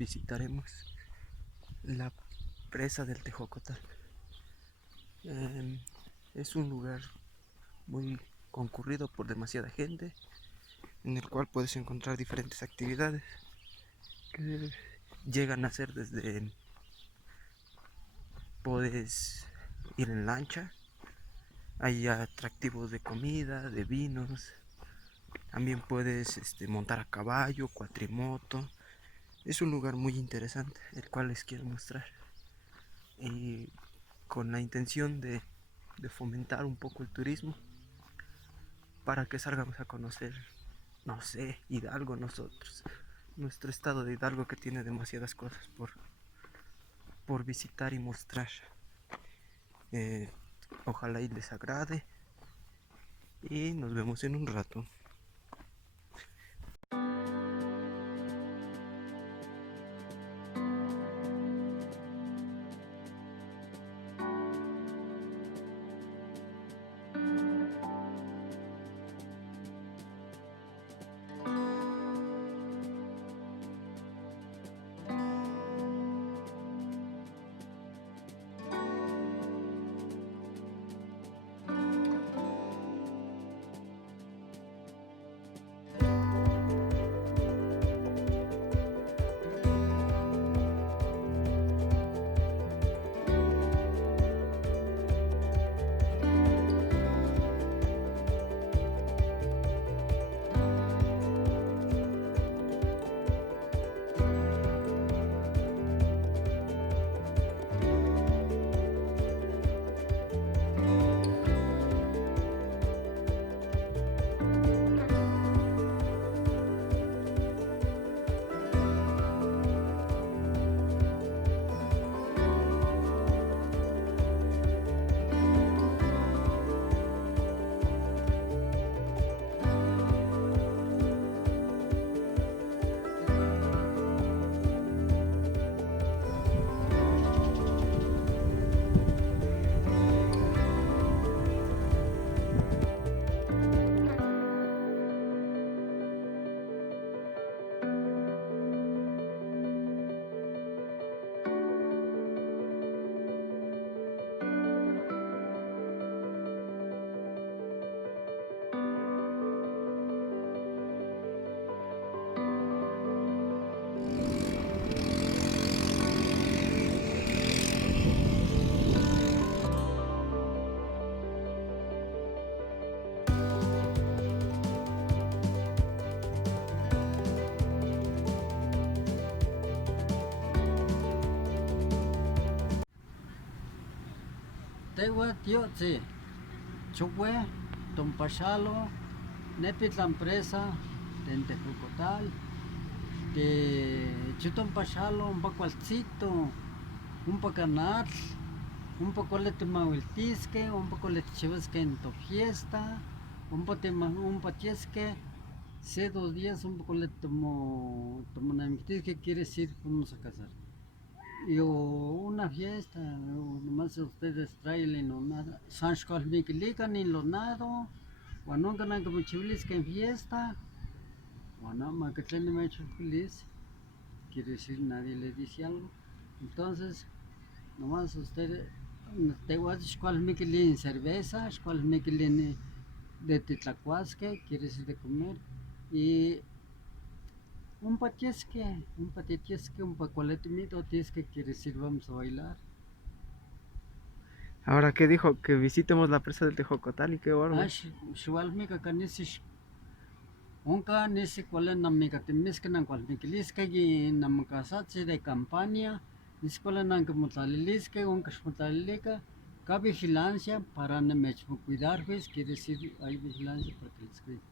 visitaremos la presa del Tejocotal. Es un lugar muy concurrido por demasiada gente, en el cual puedes encontrar diferentes actividades que llegan a ser desde puedes ir en lancha, hay atractivos de comida, de vinos, también puedes montar a caballo, cuatrimoto. Es un lugar muy interesante, el cual les quiero mostrar. Y con la intención de fomentar un poco el turismo para que salgamos a conocer, no sé, Hidalgo nosotros, nuestro estado de Hidalgo que tiene demasiadas cosas por visitar y mostrar. Eh, Ojalá y les agrade y nos vemos en un rato. Tewa tiotzi, chukwe, tompachalo, nepit la empresa, Tentejucotal, que chutompachalo, un pacualcito, un pacanal, un pacualetemauiltisque, un pacualechivesque en tu fiesta, un patiesque, hace 2 días un pacualetomonamitisque quiere decir vamos a casar. Y una fiesta, nomás ustedes traen lo nada, Sanskal Mikilika ni lo nada, o nunca nada como chivilis que en fiesta, o no, más que tiene me hecho feliz, quiere decir nadie le dice algo. Entonces, nomás ustedes, te voy a decir cuál Mikilin cerveza, cuál Mikilin de titlacuasque, quiere decir de comer, y un patetiesque, un pacualetimito, que quiere decir vamos a bailar. Ahora, ¿qué dijo? Que visitemos la presa del Tejocotal y qué bárbaro. Xualmica canisish unca nisi cuale namica timisca nan cualmiquilisca y namacasatsi de campaña nisi cuale nan que mutalilisca unca xmutalilica ca vigilancia para cuidar pues quiere decir hay vigilancia para que les cuide.